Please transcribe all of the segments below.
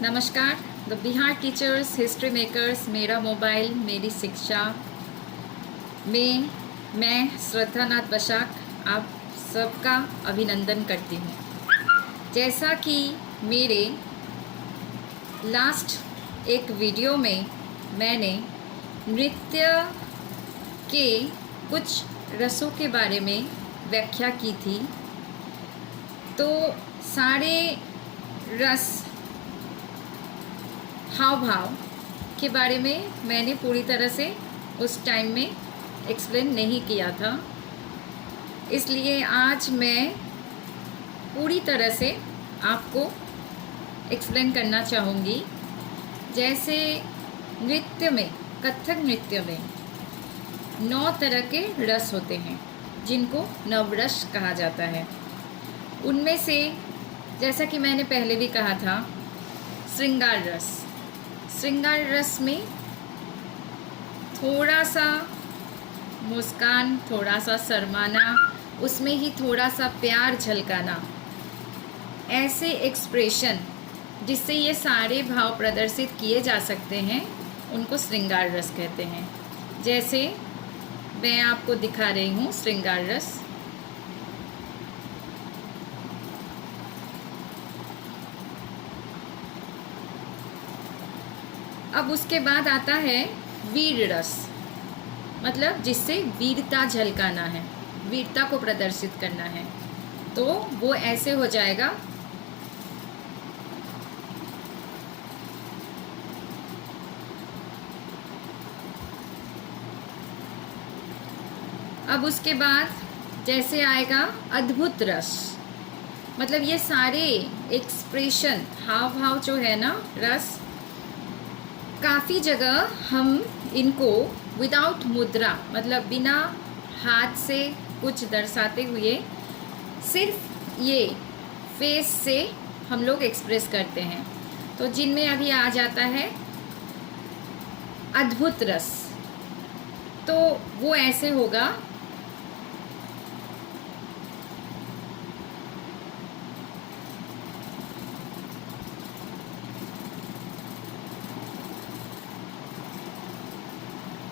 नमस्कार। The Bihar teachers history makers मेरा mobile मेरी शिक्षा में मैं श्रद्धा नाथ बशाक आप सबका अभिनंदन करती हूँ। जैसा कि मेरे लास्ट एक वीडियो में मैंने नृत्य के कुछ रसों के बारे में व्याख्या की थी, तो सारे रस हाव भाव के बारे में मैंने पूरी तरह से उस टाइम में एक्सप्लेन नहीं किया था। इसलिए आज मैं पूरी तरह से आपको एक्सप्लेन करना चाहूँगी। जैसे नृत्य में, कथक नृत्य में 9 तरह के रस होते हैं जिनको नवरस कहा जाता है। उनमें से जैसा कि मैंने पहले भी कहा था, श्रृंगार रस। श्रृंगार रस में थोड़ा सा मुस्कान, थोड़ा सा शर्माना, उसमें ही थोड़ा सा प्यार झलकाना, ऐसे एक्सप्रेशन जिससे ये सारे भाव प्रदर्शित किए जा सकते हैं, उनको श्रृंगार रस कहते हैं। जैसे मैं आपको दिखा रही हूँ श्रृंगार रस। अब उसके बाद आता है वीर रस, मतलब जिससे वीरता झलकाना है, वीरता को प्रदर्शित करना है। तो वो ऐसे हो जाएगा। अब उसके बाद जैसे आएगा अद्भुत रस, मतलब ये सारे एक्सप्रेशन, हाव भाव जो है ना, रस, काफ़ी जगह हम इनको विदाउट मुद्रा, मतलब बिना हाथ से कुछ दर्शाते हुए, सिर्फ ये फेस से हम लोग एक्सप्रेस करते हैं। तो जिनमें अभी आ जाता है अद्भुत रस, तो वो ऐसे होगा।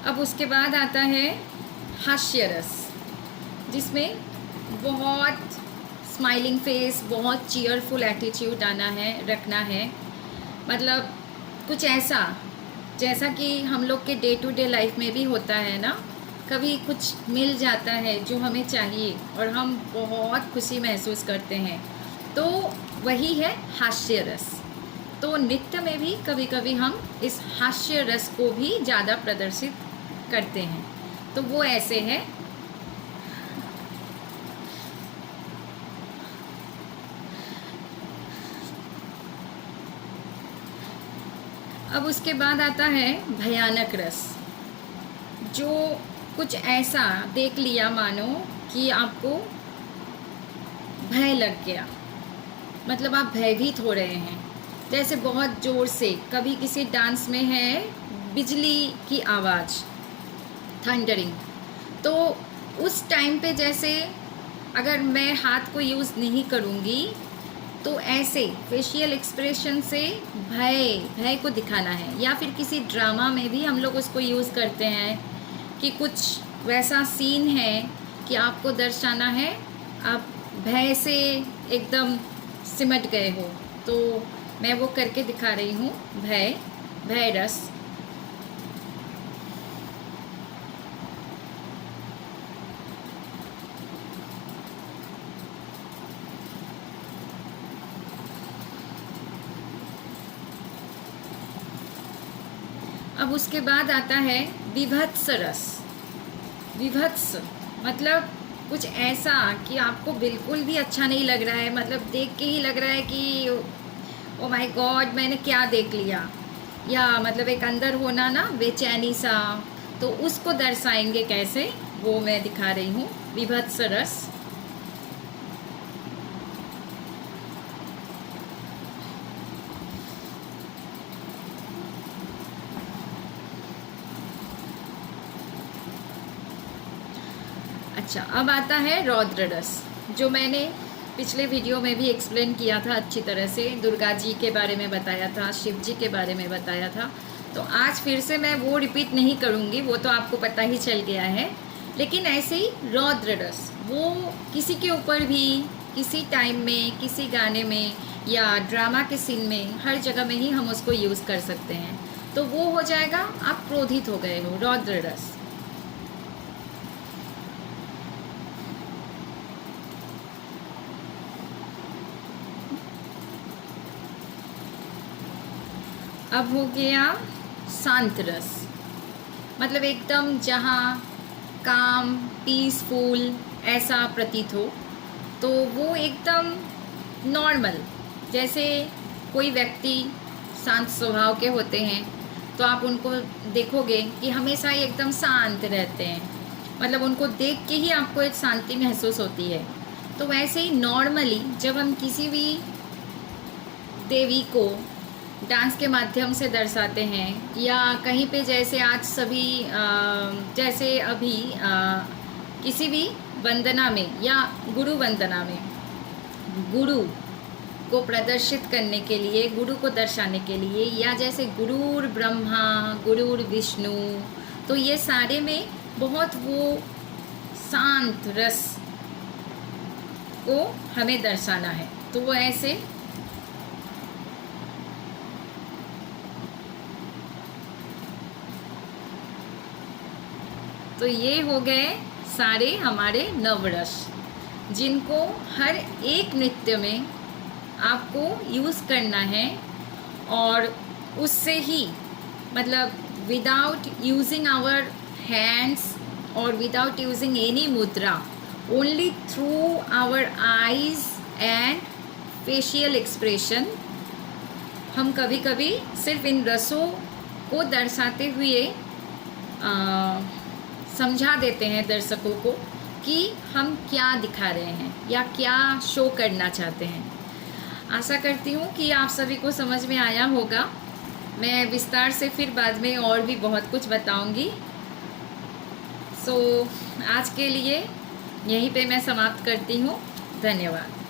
अब उसके बाद आता है हास्य रस, जिसमें बहुत स्माइलिंग फेस, बहुत चीयरफुल एटीट्यूड रखना है। मतलब कुछ ऐसा जैसा कि हम लोग के डे टू डे लाइफ में भी होता है ना, कभी कुछ मिल जाता है जो हमें चाहिए और हम बहुत खुशी महसूस करते हैं, तो वही है हास्य रस। तो नृत्य में भी कभी कभी हम इस हास्य रस को भी ज़्यादा प्रदर्शित करते हैं। तो वो ऐसे है। अब उसके बाद आता है भयानक रस, जो कुछ ऐसा देख लिया मानो कि आपको भय लग गया, मतलब आप भयभीत हो रहे हैं। जैसे बहुत ज़ोर से कभी किसी डांस में है बिजली की आवाज़, थंडरिंग, तो उस टाइम पे जैसे अगर मैं हाथ को यूज़ नहीं करूँगी तो ऐसे फेशियल एक्सप्रेशन से भय को दिखाना है। या फिर किसी ड्रामा में भी हम लोग उसको यूज़ करते हैं कि कुछ वैसा सीन है कि आपको दर्शाना है आप भय से एकदम सिमट गए हो, तो मैं वो करके दिखा रही हूँ। भय रस। अब उसके बाद आता है विभत्स रस। विभत्स मतलब कुछ ऐसा कि आपको बिल्कुल भी अच्छा नहीं लग रहा है, मतलब देख के ही लग रहा है कि ओ माय गॉड मैंने क्या देख लिया, या मतलब एक अंदर होना ना बेचैनी सा, तो उसको दर्शाएंगे कैसे, वो मैं दिखा रही हूँ। विभत्स रस। अच्छा, अब आता है रौद्र रस, जो मैंने पिछले वीडियो में भी एक्सप्लेन किया था अच्छी तरह से, दुर्गा जी के बारे में बताया था, शिव जी के बारे में बताया था। तो आज फिर से मैं वो रिपीट नहीं करूँगी, वो तो आपको पता ही चल गया है। लेकिन ऐसे ही रौद्र रस, वो किसी के ऊपर भी किसी टाइम में, किसी गाने में या ड्रामा के सीन में, हर जगह में ही हम उसको यूज़ कर सकते हैं। तो वो हो जाएगा आप क्रोधित हो गए हो, रौद्र रस। अब हो गया शांत रस, मतलब एकदम जहाँ काम, पीसफुल ऐसा प्रतीत हो, तो वो एकदम नॉर्मल, जैसे कोई व्यक्ति शांत स्वभाव के होते हैं तो आप उनको देखोगे कि हमेशा ही एकदम शांत रहते हैं, मतलब उनको देख के ही आपको एक शांति महसूस होती है। तो वैसे ही नॉर्मली जब हम किसी भी देवी को डांस के माध्यम से दर्शाते हैं, या कहीं पे जैसे आज सभी जैसे अभी किसी भी वंदना में या गुरु वंदना में गुरु को प्रदर्शित करने के लिए, गुरु को दर्शाने के लिए, या जैसे गुरुर ब्रह्मा, गुरुर विष्णु, तो ये सारे में बहुत वो शांत रस को हमें दर्शाना है। तो वो ऐसे तो ये हो गए सारे हमारे नवरस, जिनको हर एक नृत्य में आपको यूज़ करना है, और उससे ही, मतलब विदाउट यूजिंग आवर हैंड्स और विदाउट यूजिंग एनी मुद्रा, only through our eyes and facial expression, हम कभी कभी सिर्फ इन रसों को दर्शाते हुए समझा देते हैं दर्शकों को कि हम क्या दिखा रहे हैं या क्या शो करना चाहते हैं। आशा करती हूँ कि आप सभी को समझ में आया होगा। मैं विस्तार से फिर बाद में और भी बहुत कुछ बताऊँगी। सो आज के लिए यहीं पे मैं समाप्त करती हूँ। धन्यवाद।